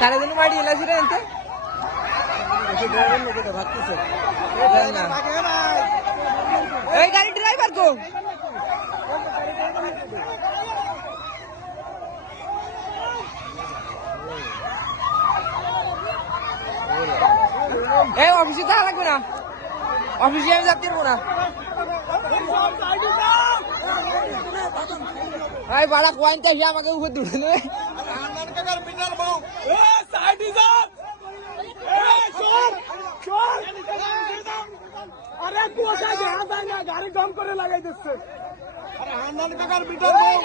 সাড়ে দিন মাটি এলাছি রে এতে এই গাড়ি ড্রাইভার তো এই অফিসে থাকা লাগবে না অফিসে আমি যাতে পারবো না ভাই বাড়া পয়েন্ট এসে আমাকে উপর তুলে নেবে আরে কোথায় দেখা যায় না গাড়ি দম করে লাগাই দিচ্ছে আরে হান্নান কাকার বিটার বউ